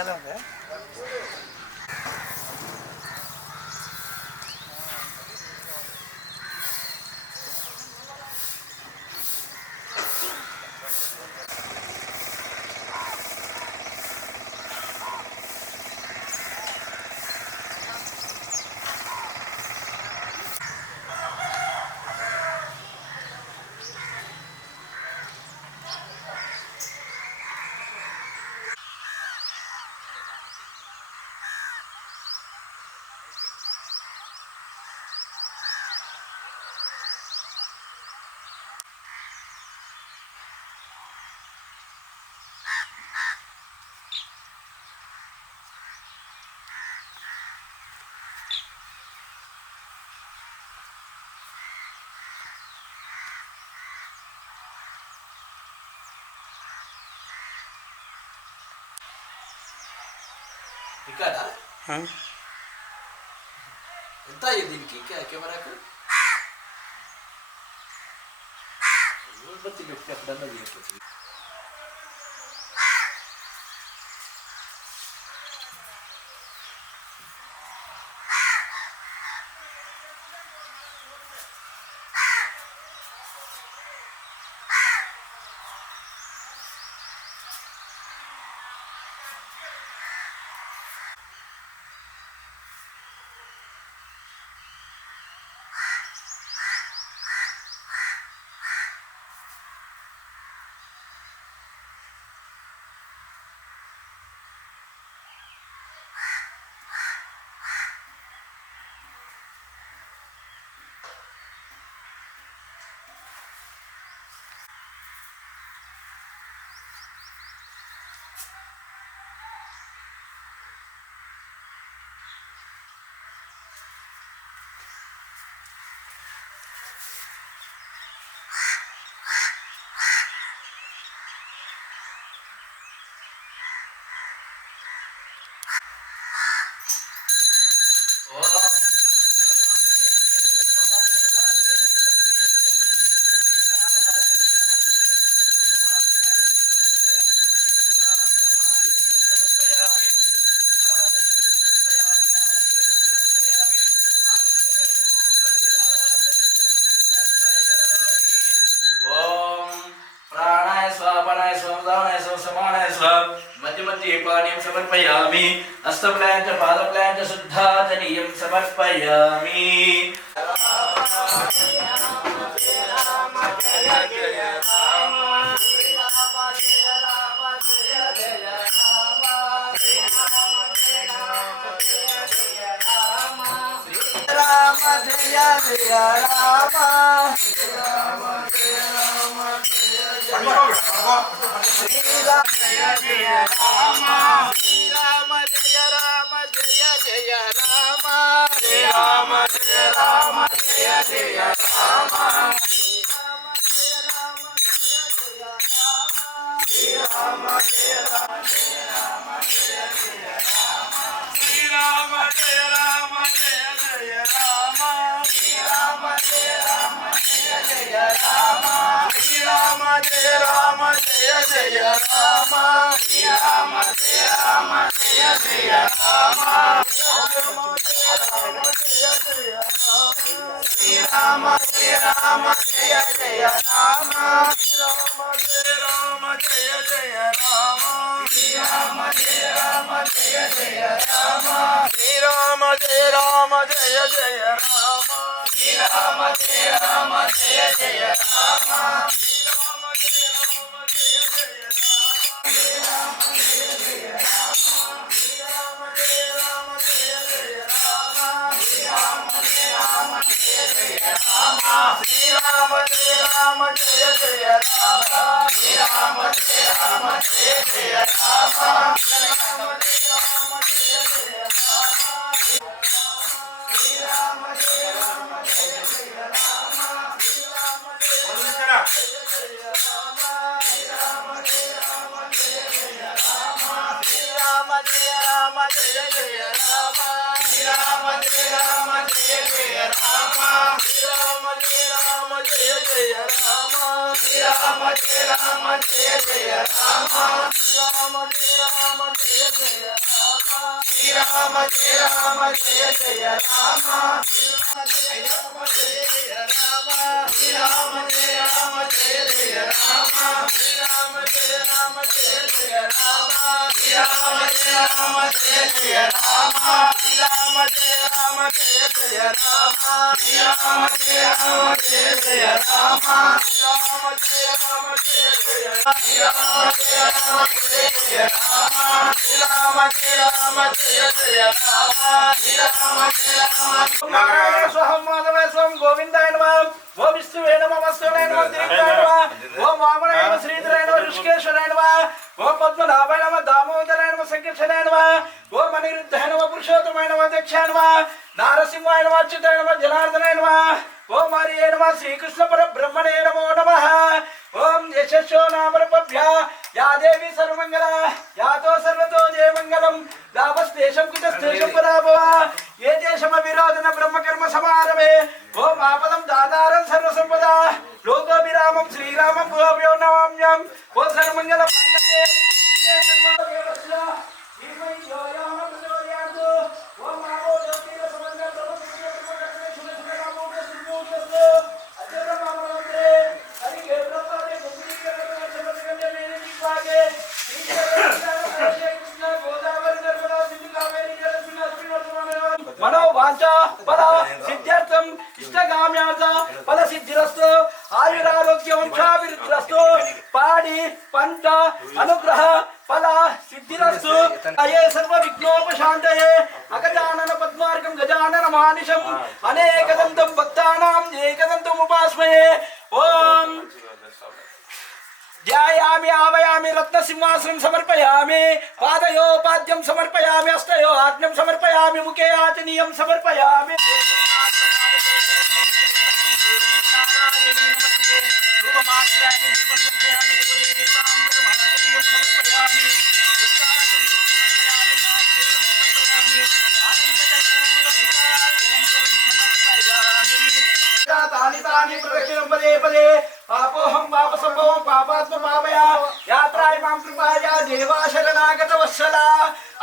ఎలా ఉంది? ఇక్కడ ఎంత అయ్యింది దీనికి కెమెరాకు? పెట్టి ఎప్పుడన్నా తీయచ్చు. मध्य मध्य पानीयं समर्पयामि हस्तप्लयं च पादप्लयं च शुद्धाचनीयं समर्पयामि। राम जय जय राम श्री राम जय जय राम श्री राम जय राम जय जय राम श्री राम जय राम जय जय राम श्री राम जय राम जय जय राम श्री राम जय राम जय राम जय जय राम श्री राम जय राम जय जय राम श्री राम जय राम जय जय राम श्री राम जय राम जय जय राम श्री राम जय राम जय जय राम श्री राम जय राम जय जय राम श्री राम जय राम जय जय राम श्री राम जय राम जय जय राम श्री राम जय राम जय जय राम श्री राम जय राम जय जय राम श्री राम जय राम जय जय राम श्री राम जय जय राम श्री राम जय राम जय जय राम श्री राम जय राम जय जय राम श्री राम जय राम जय जय राम श्री राम जय राम जय जय राम श्री राम जय राम जय जय राम श्री राम जय राम जय जय राम श्री राम जय राम जय जय राम श्री राम जय राम जय जय राम श्री राम जय राम जय जय राम श्री राम जय राम जय जय राम श्री राम जय राम జయ జయ రామ శ్రీరామ జయ రామ జయ జయ రామ శ్రీరామ జయ రామ జయ జయ రామ శ్రీరామ జయ రామ జయ జయ రామ శ్రీరామ జయ రామ జయ జయ రామ శ్రీరామ జయ రామ జయ జయ రామ శ్రీరామ జయ రామ జయ జయ రామ శ్రీరామ జయ రామ జయ జయ రామ శ్రీరామ జయ రామ జయ జయ రామ శ్రీరామ జయ రామ జయ జయ రామ శ్రీరామ జయ రామ జయ జయ శ్రీరామ జయ రామ జయ జయ రామ శ్రీరామ జయ రామ జయ జయ రామ శ్రీరామ జయ రామ నారాయణ స్వహం మాధవ స్వం గోవిందాయ నమః ఓ విష్ణువే నమః వసుదేవాయ నమః దివ్యాయ నమః ఓ వామనాయ నమః శ్రీధరాయ నమః ఋషికేశ్వరాయ నమః ఓ పద్మనాభాయ నమః దామోదరాయ నమః సంకర్షణాయ నమః ఓ మణిరుద్ధాయ నమః పురుషోత్తమాయ నమః దక్షాయ నమః నారసింహాయ నమః అచ్యుతాయ నమః జనార్దనాయ నమః ఓం హరియే నమః శ్రీకృష్ణ పరబ్రహ్మణే నమో నమః ఓం యశస్సో నామరూపభ్య యా దేవి సర్వమంగళ యాతో సర్వతో జయమంగళం లాభస్తేషం కుతస్తేషం పరాభవ ఏ దేశమ విరోధన బ్రహ్మకర్మ సమారమే ఓం ఆపదం దాతారం సర్వసంపద లోకోభిరామం శ్రీరామం భూభ్యో నమామ్యం ఓ సర్వమంగళ మంగళే శ్రీ సర్వదేవస్య ధీమహి ధియో యో నః ప్రచోదయాత్ ఓం మావో జ్యోతిర సమంగళ బ్రహ్మస్య బ్రహ్మకర్మే శుభశుభనామో శుభోదయస్తు అజర మామలంత్రే హరికే బ్రహ్మదే గుండికే బ్రహ్మచర్యమే మేనే విభాగే కృష్ణ గోదావరి నర్మదా సింధు కావేరి జలస్మిన్ అస్మిన్ మనో వాంఛా ఫల సిద్ధ్యర్థం ఇష్టగామ్యార్థ ఫల సిద్ధిరస్తు ఆయురారోగ్య వంశాభివృద్ధిరస్తు పాడి పంట అనుగ్రహ ఫల సిద్ధిరస్తు అయే సర్వ విఘ్నోపశాంతయే అగజానన పద్మార్గం గజానన మానిషం అనేకదంతం భక్తానాం ఏకదంతం ఉపాస్మయే ఓం ధ్యాయామి ఆవయామి రత్నసింహాసనం సమర్పయామి పాదయో పాద్యం సమర్పయామి అష్టయో ఆజ్ఞం సమర్పయామి ముఖే ఆచనీయం సమర్పయామి तानि तानि प्रदक्षिणं पदे पदे पापोऽहं पापसम्भवं पापात्म पापया यात्राय मां कृपाया देवा शरणागत वत्सला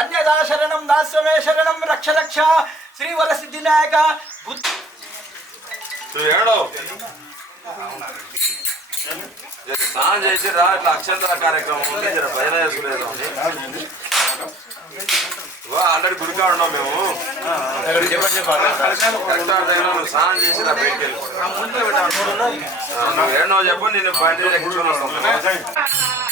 अन्यदा शरणं दास्य मे शरणं रक्ष रक्ष श्री वरसिद्धिनायक बुद्ध तो हेळो సాంజ్ చేసి రా ఇట్లా అక్షంతర కార్యక్రమం ఉంది జర భజన చేసుకునేది ఆల్రెడీ గుడికా ఉన్నాం మేము సాంజ్ చేసి రా బయటికి వెళ్ళి నువ్వు ఏడో చెప్పు నేను బండి ఎక్కించుకుని వస్తాను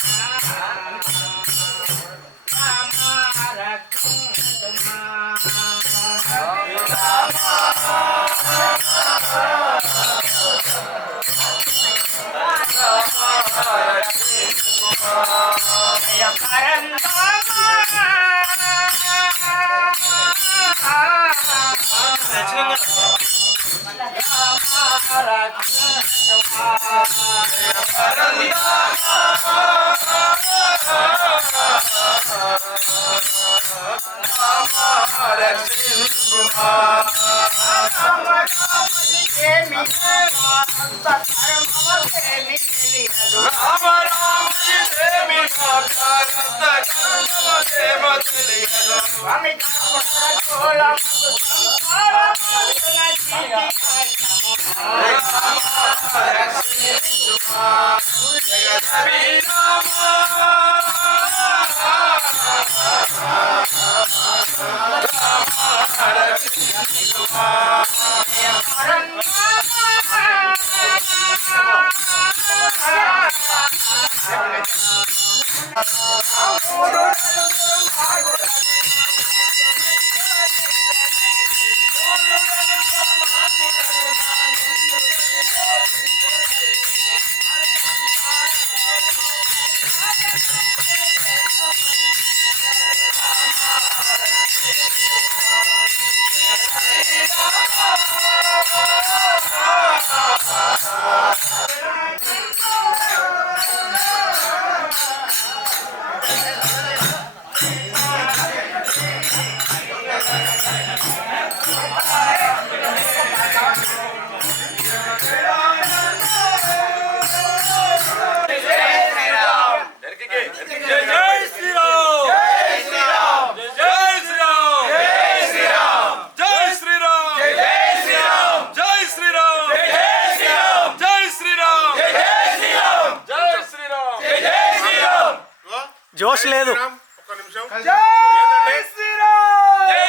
జోష్ లేదు. ఒక్క నిమిషం. జై ఏంటంటే శ్రీరామ్ జై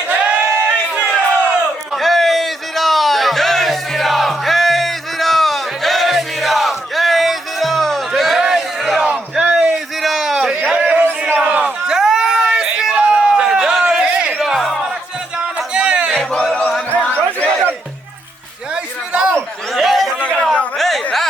శ్రీరామ్ జై శ్రీరామ్ జై శ్రీరామ్ జై శ్రీరామ్ జై శ్రీరామ్ జై శ్రీరామ్ జై శ్రీరామ్ జై శ్రీరామ్ జై శ్రీరామ్ జై శ్రీరామ్ జై శ్రీరామ్ జై బోలో హనుమాన్ జై జై శ్రీరామ్ ఏయ్ రా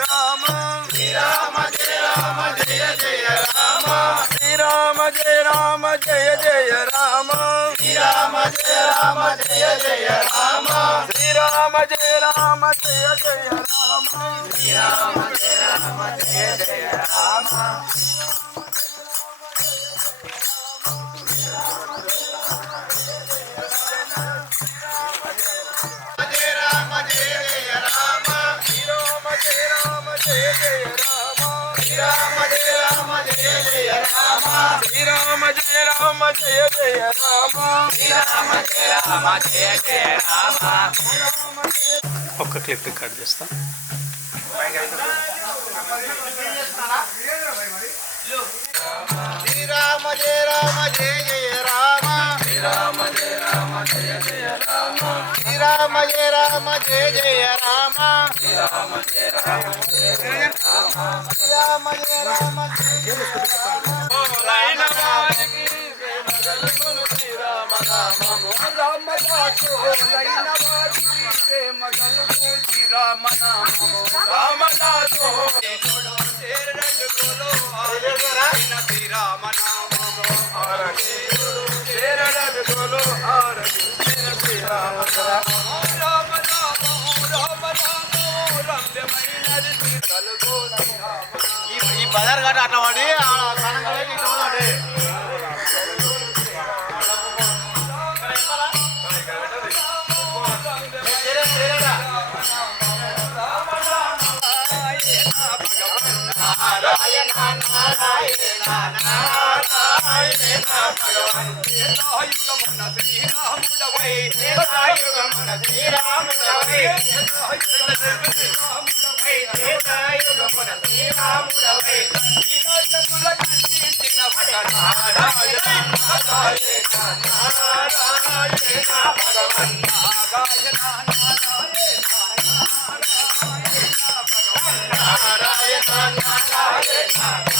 రామ శ్రీరామ జయ రామ జయ జయ రామ శ్రీరామ జయ రామ జయ జయ రామ శ్రీరామ జయ రామ జయ జయ రామ శ్రీరామ జయ రామ జయ జయ రామ శ్రీరామ జయ రామ జయ జయ రామ జయ రామ జయ జయ రామ శ్రీరామ జయ రామ జయ జయ రామ శ్రీరామ జయ రామ జయ జయ రామ శ్రీరామ జయ రామ జయ జయ రామ శ్రీరామ జయ రామ జయ జయ రామ ఒక్క క్లిప్ కట్ చేస్తా. శ్రీరామ జయ రామ జయ జయ రామ శ్రీరామ జయ రామ జయ జయ రామ శ్రీరామ జయ రామ జయ జయ రామ శ్రీరామ జయ రామ జయ జయ రామ శ్రీరామ జయ రామ జయ జయ రామ లైన వారికి ప్రేమ శ్రీరామ నామము రామ దాసు లైన వారికి ప్రేమ గలుగు శ్రీరామ నామము రామ దాసు చేరడు గోలో శ్రీరామ నామము ఆరతి చేరడు గోలో ఆరతి శ్రీరామ నామము రామ నామము రామ నామము రమ్యమైనది శ్రీగలుగు ఈ బజార్ గట్ట అట్లా వాడి నారాయణ నారాయణ నారాయణ భగవన్ యుగమున శ్రీరాముడవై యుగమున శ్రీరాముడవై యుగమున శ్రీరాముడవై జగుల కంటిన నారాయణ నారాయణ నారాయణ భగవన్ నారాయణ నారాయణ నారాయణ నారాయణ